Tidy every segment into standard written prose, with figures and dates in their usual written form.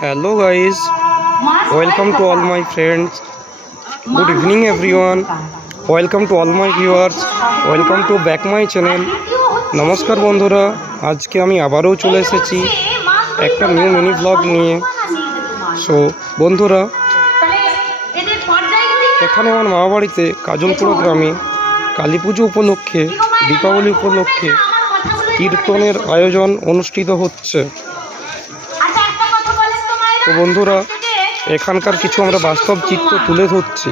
Hello guys, welcome to all my friends. Good evening everyone. Welcome to all my viewers. Welcome to back my channel. নমস্কার বন্ধুরা, আজকে আমি আবারও চলে এসেছি একটা নিউ মিনি ব্লগ নিয়ে। সো বন্ধুরা, এখানে আমার মামা বাড়িতে কাজলপুরা গ্রামে কালী পুজো উপলক্ষে, দীপাবলি উপলক্ষে কীর্তনের আয়োজন অনুষ্ঠিত হচ্ছে। তো বন্ধুরা, এখানকার কিছু আমরা বাস্তব চিত্র তুলে ধরছি।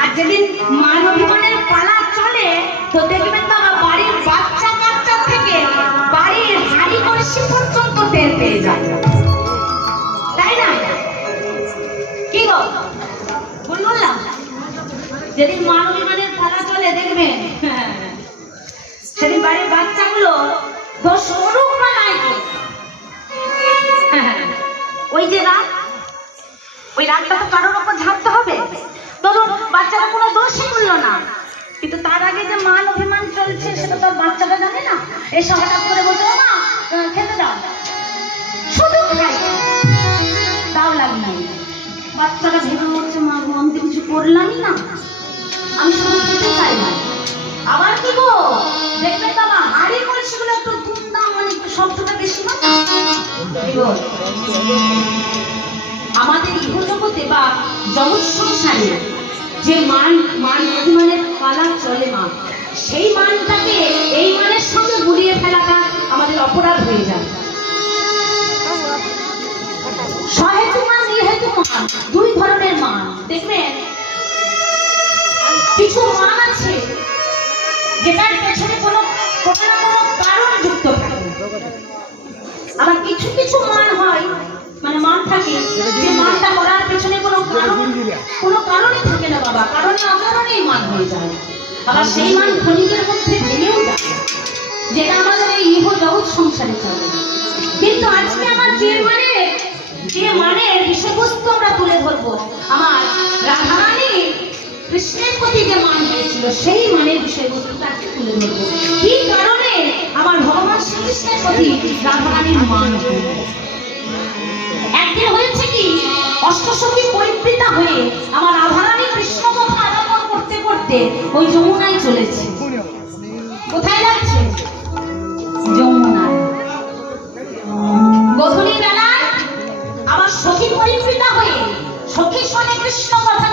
আর যেদিন মান অভিমানের পালা চলে তো দেখবেন বাবা বাড়ির বাচ্চা কাচ্চা থেকে বাড়ির হাড়ি কলসি পর্যন্ত টের পেয়ে যায়, তাই না? কি গো বললাম, যেদিন মান অভিমানের পালা চলে দেখবেন সেদিন বাড়ির বাচ্চাগুলো দোষ করুক বা নাই করুক, ওই যে রাগ, ওই রাগটা তো কারোর ওপর ঝাড়তে হবে। ধরুন বাচ্চারা কোনো দোষই করলো না, কিন্তু তার আগে যে মান অভিমান চলছে সেটা তো বাচ্চাটা জানে না। এসে হঠাৎ করে বলছে মা খেতে দাও, শুধু খাই তাও লাগবে, বাচ্চাটা ভেবে বলছে মা আমি তো কিছু করলামই না, আমি শুধু খেতে চাই না। আবার কি গো দেখবেন বাবা হাড়ি করে সেগুলো একটু দুমদাম, মানে একটু শব্দটা বেশি না। আমাদের ইহজগতে বা জগৎ সংসারে যে মান অভিমানের পালা চলে মা, সেই মানটাকে এই মানের সঙ্গে গুলিয়ে ফেলাটা আমাদের অপরাধ হয়ে যায়। সহেতু মান, নিহেতু মান, দুই ধরনের মান দেখবেন। কিছু মান আছে যেটার পেছনে কোনো না কোনো কারণ যুক্ত থাকে, আবার কিছু কিছু মান হয়, মানে মান থাকে যে মানটা করার পেছনে কোনো কারণই থাকে না বাবা, কারণে অকারণেই মান হয়ে যায়। আবার সেই মান ক্ষণিকের মধ্যে ভেঙেও যায়, যেটা আমাদের এই ইহ জগৎ সংসারে চলে। কিন্তু আজকে আমার যে মানের বিষয়বস্তু আমরা তুলে ধরবো, আমার রাধারানী কৃষ্ণের প্রতি যে মান হয়েছিল সেই মানের বিষয়বস্তুটা তুলে ধরবো। কি কারণে আমার ভগবান শ্রীকৃষ্ণের প্রতি রাধারানীর মান হল। একদিন হয়েছে কি, অষ্টসখী পরিবৃতা হয়ে আমার রাধারানী কৃষ্ণ কথা আলাপন করতে করতে ওই যমুনায় চলেছে। কোথায় যাচ্ছে? যমুনায়। গধূলি বেলায় আবার সখী পরিবৃতা হয়ে সখীর সঙ্গে কৃষ্ণ কথা